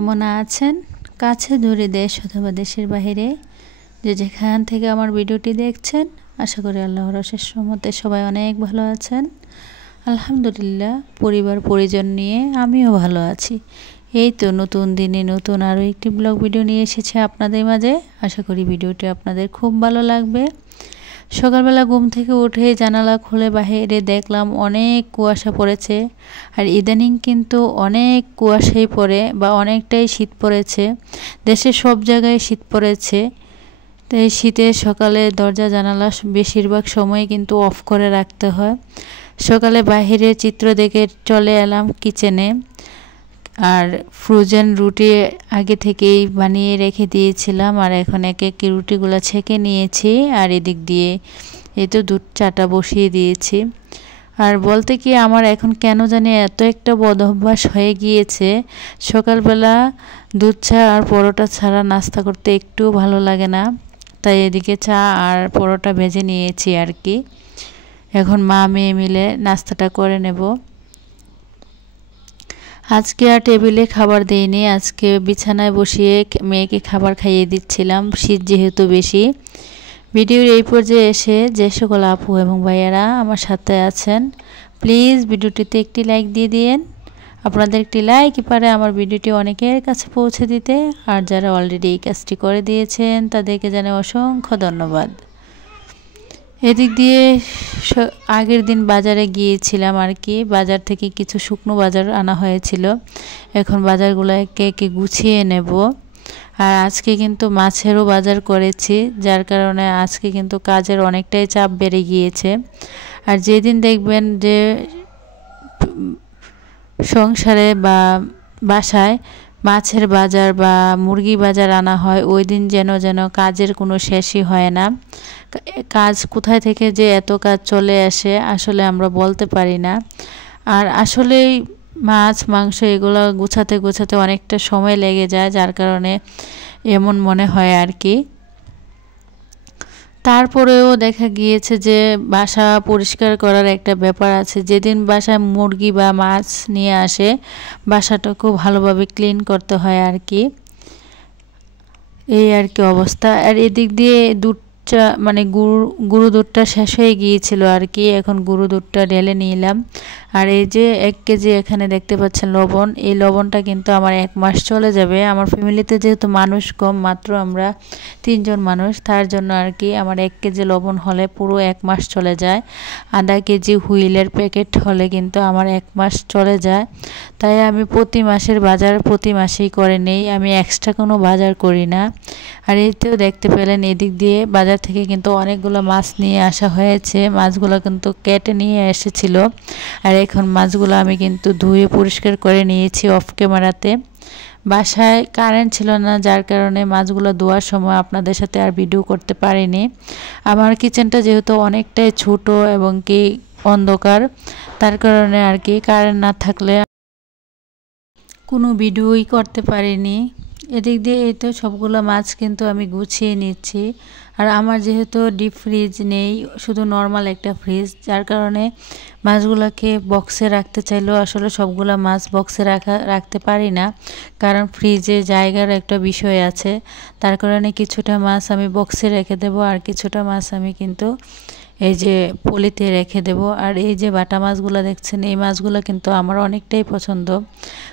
কেমন আছেন? কাছে দূরে দেশ অথবা দেশের বাইরে যে যেখান থেকে আমার ভিডিওটি দেখছেন, আশা করি আল্লাহর অশেষ রহমতে সবাই অনেক ভালো আছেন। আলহামদুলিল্লাহ, পরিবার পরিজন নিয়ে আমিও ভালো আছি। এই তো নতুন দিনে নতুন আরও একটি ব্লগ ভিডিও নিয়ে এসেছে আপনাদের মাঝে। আশা করি ভিডিওটি আপনাদের খুব ভালো লাগবে। সকালবেলা ঘুম থেকে উঠে জানালা খুলে বাইরে দেখলাম অনেক কুয়াশা পড়েছে। আর ইদানিং কিন্তু অনেক কুয়াশাই পড়ে বা অনেকটাই শীত পড়েছে। দেশের সব জায়গায় শীত পড়েছে। তো এই শীতে সকালে দরজা জানালা বেশিরভাগ সময় কিন্তু অফ করে রাখতে হয়। সকালে বাহিরের চিত্র দেখে চলে এলাম কিচেনে। আর ফ্রোজেন রুটি আগে থেকেই বানিয়ে রেখে দিয়েছিলাম, আর এখন একে একে রুটিগুলো ছেঁকে নিয়েছি। আর এদিক দিয়ে এই তো দুধ চাটা বসিয়ে দিয়েছি। আর বলতে কি, আমার এখন কেন জানি এত একটা বদ অভ্যাস হয়ে গিয়েছে, সকালবেলা দুধ চা আর পরোটা ছাড়া নাস্তা করতে একটু ভালো লাগে না। তাই এদিকে চা আর পরোটা ভেজে নিয়েছি আর কি। এখন মা মেয়ে মিলে নাস্তাটা করে নেব। আজকে আর টেবিলে খাবার দেইনি, আজকে বিছানায় বসিয়ে মেয়েকে খাবার খাইয়ে দিচ্ছিলাম, শীত যেহেতু বেশি। ভিডিওর এই পর্যায়ে এসে যে সকল আপু এবং ভাইয়ারা আমার সাথে আছেন, প্লিজ ভিডিওটিতে একটি লাইক দিয়ে দিন। আপনাদের একটি লাইকই পারে আমার ভিডিওটি অনেকের কাছে পৌঁছে দিতে। আর যারা অলরেডি এই কাজটি করে দিয়েছেন তাদেরকে জানাই অসংখ্য ধন্যবাদ। এদিক দিয়ে আগের দিন বাজারে গিয়েছিলাম আর কি, বাজার থেকে কিছু শুকনো বাজার আনা হয়েছিল। এখন বাজারগুলো একে একে গুছিয়ে নেব। আর আজকে কিন্তু মাছেরও বাজার করেছি, যার কারণে আজকে কিন্তু কাজের অনেকটাই চাপ বেড়ে গিয়েছে। আর যেদিন দেখবেন যে সংসারে বা বাসায় মাছের বাজার বা মুরগি বাজার আনা হয়, ওই দিন যেন কাজের কোনো শেষই হয় না। কাজ কোথায় থেকে যে এত কাজ চলে আসে আসলে আমরা বলতে পারি না। আর আসলেই মাছ মাংস এগুলো গুছাতে অনেকটা সময় লেগে যায়, যার কারণে এমন মনে হয় আর কি। তারপরেও দেখা গিয়েছে যে বাসা পরিষ্কার করার একটা ব্যাপার আছে। যেদিন বাসায় মুরগি বা মাছ নিয়ে আসে, বাসাটা খুব ভালোভাবে ক্লিন করতে হয় আর কি। এই আর কি অবস্থা। আর এদিক দিয়ে দুধটা মানে গুঁড়ো দুধটা শেষ হয়ে গিয়েছিল আর কি, এখন গুঁড়ো দুধটা ঢেলে নিলাম। আর এই যে 1 কেজি এখানে দেখতে পাচ্ছেন লবণ, এই লবণটা কিন্তু আমার 1 মাস চলে যাবে। আমার ফ্যামিলিতে যেহেতু মানুষ কম, মাত্র আমরা 3 জন মানুষ, তার জন্য আর কি আমার 1 কেজি লবণ হলে পুরো 1 মাস চলে যায়। আধা কেজি হুইলের প্যাকেট হলে কিন্তু আমার 1 মাস চলে যায়। তাই আমি প্রতি মাসের বাজার প্রতি মাসেই করে নেই, আমি এক্সট্রা কোনো বাজার করি না। আর এতেও দেখতে পেলেন এদিক দিয়ে বাজার থেকে কিন্তু অনেকগুলো মাছ নিয়ে আসা হয়েছে। মাছগুলো কিন্তু কেটে নিয়ে এসেছিল। আর এখন মাছগুলো আমি কিন্তু ধুয়ে পরিষ্কার করে নিয়েছি অফ ক্যামেরাতে। বাসায় কারেন্ট ছিল না, যার কারণে মাছগুলো ধোয়ার সময় আপনাদের সাথে আর ভিডিও করতে পারিনি। আমার কিচেনটা যেহেতু অনেকটাই ছোট এবং কি অন্ধকার, তার কারণে আর কি কারেন্ট না থাকলে কোনো ভিডিওই করতে পারিনি। এদিক দিয়ে এই তো সবগুলো মাছ কিন্তু আমি গুছিয়ে নিচ্ছি। আর আমার যেহেতু ডিপ ফ্রিজ নেই, শুধু নর্মাল একটা ফ্রিজ, যার কারণে মাছগুলোকে বক্সে রাখতে চাইলেও আসলে সবগুলো মাছ বক্সে রাখতে পারি না, কারণ ফ্রিজে জায়গার একটা বিষয় আছে। তার কারণে কিছুটা মাছ আমি বক্সে রেখে দেব, আর কিছুটা মাছ আমি কিন্তু এই যে পলিতে রেখে দেব। আর এই যে বাটা মাছগুলো দেখছেন, এই মাছগুলো কিন্তু আমার অনেকটাই পছন্দ।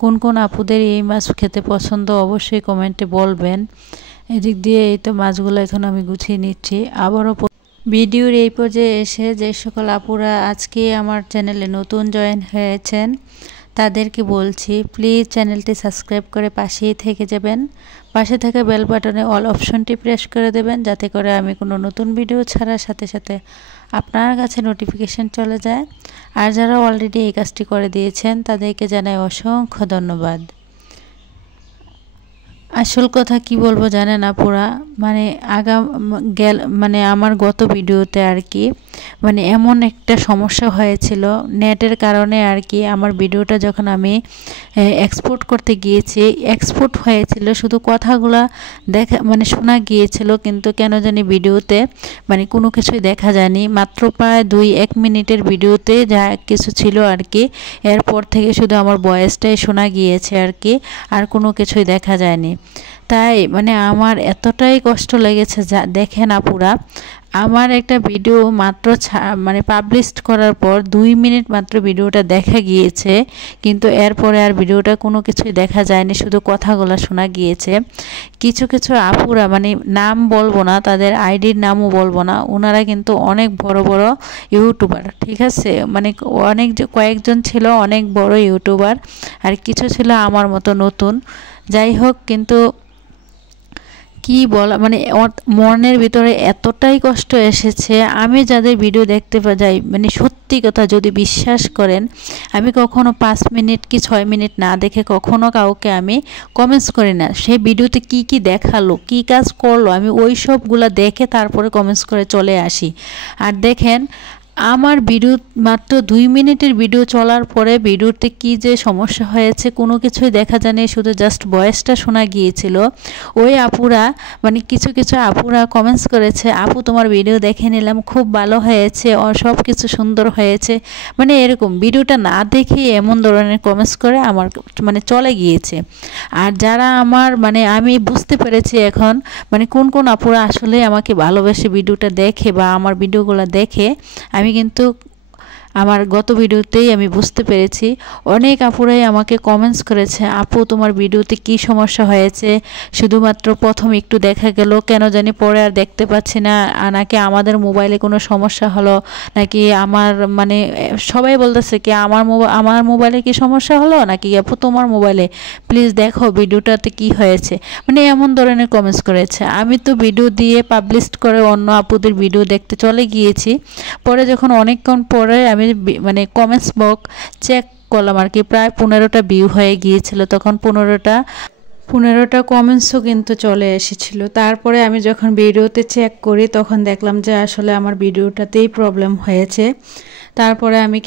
কোন কোন আপুদের এই মাছ খেতে পছন্দ অবশ্যই কমেন্টে বলবেন। এদিক দিয়ে এই তো মাছগুলো এখন আমি গুছিয়ে নিচ্ছি। আবারও ভিডিওর এই পর্যায়ে এসে যে সকল আপুরা আজকে আমার চ্যানেলে নতুন জয়েন হয়েছেন তাদেরকে বলছি, প্লিজ চ্যানেলটি সাবস্ক্রাইব করে পাশেই থেকে যাবেন। পাশে থাকা বেল বাটনে অল অপশনটি প্রেস করে দেবেন, যাতে করে আমি কোনো নতুন ভিডিও ছাড়ার সাথে সাথে আপনার কাছে নোটিফিকেশন চলে যায়। আর যারা অলরেডি এই কাজটি করে দিয়েছেন তাদেরকে জানাই অসংখ্য ধন্যবাদ। আসল কথা কি বলবো জানেন আপুরা, মানে মানে আমার গত ভিডিওতে আর কি মানে এমন একটা সমস্যা হয়েছিল নেটের কারণে আর কি। আমার ভিডিওটা যখন আমি এক্সপোর্ট করতে গিয়েছি, এক্সপোর্ট হয়েছিল, শুধু কথাগুলা দেখা মানে শোনা গিয়েছিল, কিন্তু কেন জানি ভিডিওতে মানে কোনো কিছুই দেখা যায়নি। মাত্র প্রায় 2-1 মিনিটের ভিডিওতে যা কিছু ছিল আর কি, এরপর থেকে শুধু আমার ভয়েসটাই শোনা গিয়েছে আর কি, আর কোনো কিছুই দেখা যায়নি। তাই মানে আমার এতটাই কষ্ট লেগেছে, যা দেখেন আপুরা, আমার একটা ভিডিও মাত্র মানে পাবলিশ করার পর 2 মিনিট মাত্র ভিডিওটা দেখা গিয়েছে, কিন্তু এরপরে আর ভিডিওটা কোনো কিছুই দেখা যায়নি, শুধু কথাগুলো শোনা গিয়েছে। কিছু কিছু আপুরা, মানে নাম বলবো না, তাদের আইডির নামও বলবো না, ওনারা কিন্তু অনেক বড় বড় ইউটিউবার, ঠিক আছে, মানে কয়েকজন ছিল অনেক বড় ইউটিউবার, আর কিছু ছিল আমার মতো নতুন। যাই হোক, কিন্তু কি বলা, মানে মনের ভিতরে এতটাই কষ্ট এসেছে। আমি যাদের ভিডিও দেখতে যাই, মানে সত্যি কথা যদি বিশ্বাস করেন, আমি কখনো 5 মিনিট কি 6 মিনিট না দেখে কখনো কাউকে আমি কমেন্টস করি না। সে ভিডিওতে কি কি দেখালো, কি কাজ করলো, আমি ওই সবগুলা দেখে তারপরে কমেন্টস করে চলে আসি। আর দেখেন, আমার ভিডিও মাত্র 2 মিনিটের ভিডিও চলার পরে ভিডিওতে কি যে সমস্যা হয়েছে কোনো কিছুই দেখা যায়নি, শুধু জাস্ট ভয়েসটা শোনা গিয়েছিল। ওই আপুরা, মানে কিছু কিছু আপুরা কমেন্টস করেছে, আপু তোমার ভিডিও দেখে নিলাম, খুব ভালো হয়েছে, সব কিছু সুন্দর হয়েছে, মানে এরকম ভিডিওটা না দেখে এমন ধরনের কমেন্টস করে আমার মানে চলে গিয়েছে। আর যারা আমার, মানে আমি বুঝতে পেরেছি এখন, মানে কোন কোন আপুরা আসলে আমাকে ভালোবেসে ভিডিওটা দেখে বা আমার ভিডিওগুলো দেখে, আমি কিন্তু আমার গত ভিডিওতেই আমি বুঝতে পেরেছি। অনেক আপুরাই আমাকে কমেন্টস করেছে, আপু তোমার ভিডিওতে কি সমস্যা হয়েছে, শুধুমাত্র প্রথম একটু দেখা গেল, কেন জানি পরে আর দেখতে পাচ্ছি না, নাকি আমাদের মোবাইলে কোনো সমস্যা হলো, নাকি আমার মানে সবাই বলতেছে কি আমার মোবাইলে কি সমস্যা হলো, নাকি আপু তোমার মোবাইলে, প্লিজ দেখো ভিডিওটাতে কি হয়েছে, মানে এমন ধরনের কমেন্টস করেছে। আমি তো ভিডিও দিয়ে পাবলিশ করে অন্য আপুদের ভিডিও দেখতে চলে গিয়েছি। পরে যখন অনেকক্ষণ পরে আমি মানে কমেন্টস বক্স চেক করলাম আর কি, প্রায় 15টা ভিউ হয়ে গিয়েছিল, তখন 15টা কমেন্টসও কিন্তু চলে এসেছিল। তারপরে আমি যখন ভিডিওতে চেক করি তখন দেখলাম যে আসলে আমার ভিডিওটাতেই প্রবলেম হয়েছে। তারপরে আমি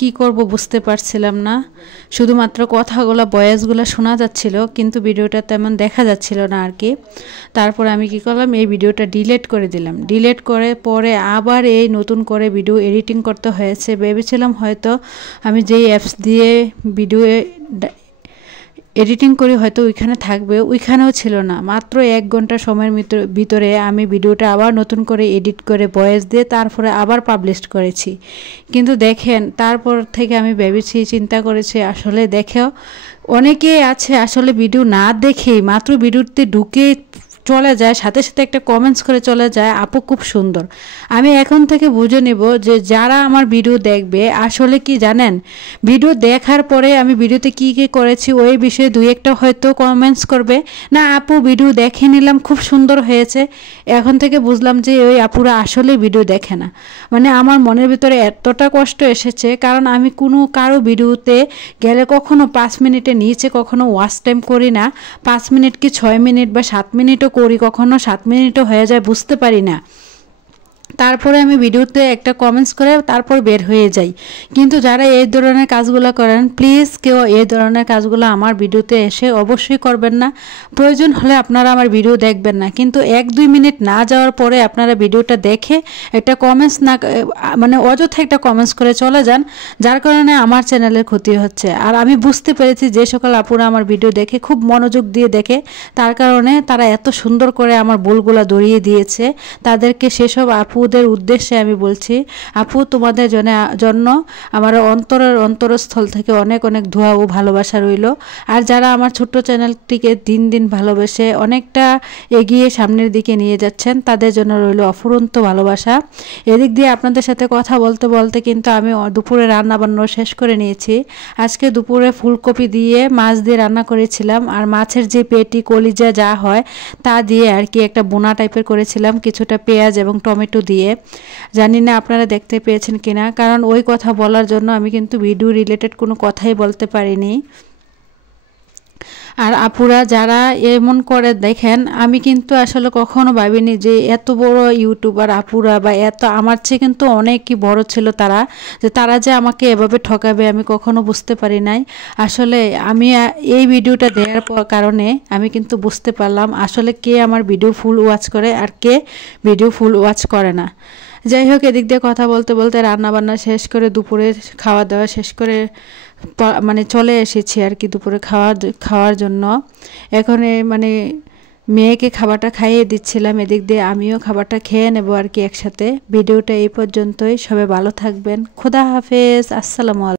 কি করব বুঝতে পারছিলাম না, শুধুমাত্র কথাগুলো ভয়েসগুলো শোনা যাচ্ছিল, কিন্তু ভিডিওটা তেমন দেখা যাচ্ছিল না আর কি। তারপরে আমি কি করলাম, এই ভিডিওটা ডিলিট করে দিলাম। ডিলিট করে পরে আবার এই নতুন করে ভিডিও এডিটিং করতে হয়েছে। ভেবেছিলাম হয়তো আমি যেই অ্যাপস দিয়ে ভিডিও এডিটিং করি হয়তো ওইখানে থাকবে, ওইখানেও ছিল না। মাত্র 1 ঘন্টা সময়ের ভিতরে আমি ভিডিওটা আবার নতুন করে এডিট করে ভয়েস দিয়ে তারপরে আবার পাবলিশ করেছি। কিন্তু দেখেন, তারপর থেকে আমি ভেবেছি, চিন্তা করেছি, আসলে দেখেও অনেকেই আছে আসলে ভিডিও না দেখেই মাত্র ভিডিওতে ঢুকে চলে যায়, সাথে সাথে একটা কমেন্টস করে চলে যায়, আপু খুব সুন্দর। আমি এখন থেকে বুঝে নেব যে যারা আমার ভিডিও দেখবে আসলে কি জানেন, ভিডিও দেখার পরে আমি ভিডিওতে কি কি করেছি ওই বিষয়ে 2-1টা হয়তো কমেন্টস করবে, না আপু ভিডিও দেখে নিলাম খুব সুন্দর হয়েছে। এখন থেকে বুঝলাম যে ওই আপুরা আসলে ভিডিও দেখে না। মানে আমার মনের ভিতরে এতটা কষ্ট এসেছে, কারণ আমি কারো ভিডিওতে গেলে কখনো 5 মিনিটের নিচে কখনো ওয়াচ টাইম করি না। 5 মিনিট কি 6 মিনিট বা 7 মিনিটও করি, কখনো 7 মিনিটও হয়ে যায়, বুঝতে পারি না। তারপরে আমি ভিডিওতে একটা কমেন্টস করে তারপর বের হয়ে যাই। কিন্তু যারা এই ধরনের কাজগুলো করেন, প্লিজ কেউ এই ধরনের কাজগুলো আমার ভিডিওতে এসে অবশ্যই করবেন না। প্রয়োজন হলে আপনারা আমার ভিডিও দেখবেন না, কিন্তু 1-2 মিনিট না যাওয়ার পরে আপনারা ভিডিওটা দেখে একটা কমেন্টস না, মানে অযথা একটা কমেন্টস করে চলে যান, যার কারণে আমার চ্যানেলের ক্ষতি হচ্ছে। আর আমি বুঝতে পেরেছি যে সকল আপুরা আমার ভিডিও দেখে খুব মনোযোগ দিয়ে দেখে, তার কারণে তারা এত সুন্দর করে আমার ভুলগুলো ধরিয়ে দিয়েছে। তাদেরকে সেসব আপুদের উদ্দেশ্যে আমি বলছি, আপু তোমাদের জন্য আমার অন্তরস্থল থেকে অনেক অনেক দোয়া ও ভালোবাসা রইল। আর যারা আমার ছোট্ট চ্যানেলটিকে দিন দিন ভালোবেসে অনেকটা এগিয়ে সামনের দিকে নিয়ে যাচ্ছেন, তাদের জন্য রইল অফুরন্ত ভালোবাসা। এদিক দিয়ে আপনাদের সাথে কথা বলতে বলতে কিন্তু আমি দুপুরে রান্না বান্না শেষ করে নিয়েছি। আজকে দুপুরে ফুলকপি দিয়ে মাছ দিয়ে রান্না করেছিলাম, আর মাছের যে পেটি কলিজা যা হয় তা দিয়ে আর কি একটা বোনা টাইপের করেছিলাম, কিছুটা পেঁয়াজ এবং টমেটো দিয়ে। জানি না আপনারা দেখতে পেয়েছেন কিনা, কারণ ওই কথা বলার জন্য আমি কিন্তু ভিডিও রিলেটেড কোনো কথাই বলতে পারিনি। আর আপুরা যারা এমন করে দেখেন, আমি কিন্তু আসলে কখনো ভাবিনি যে এত বড় ইউটিউবার আপুরা বা এত আমার চেয়ে কিন্তু অনেকই বড় ছিল তারা, যে তারা যে আমাকে এভাবে ঠকাবে আমি কখনো বুঝতে পারি নাই। আসলে আমি এই ভিডিওটা দেওয়ার কারণে আমি কিন্তু বুঝতে পারলাম আসলে কে আমার ভিডিও ফুল ওয়াচ করে আর কে ভিডিও ফুল ওয়াচ করে না। যাই হোক, এদিক দিয়ে কথা বলতে বলতে রান্নাবান্না শেষ করে দুপুরে খাওয়া দাওয়া শেষ করে মানে চলে এসেছি আর কি দুপুরে খাওয়ার জন্য। এখন মানে মেয়েকে খাবারটা খাইয়ে দিচ্ছিলাম, এদিক দিয়ে আমিও খাবারটা খেয়ে নেব আর কি একসাথে। ভিডিওটা এই পর্যন্তই, সবাই ভালো থাকবেন, খোদা হাফেজ, আসসালামু আলাইকুম।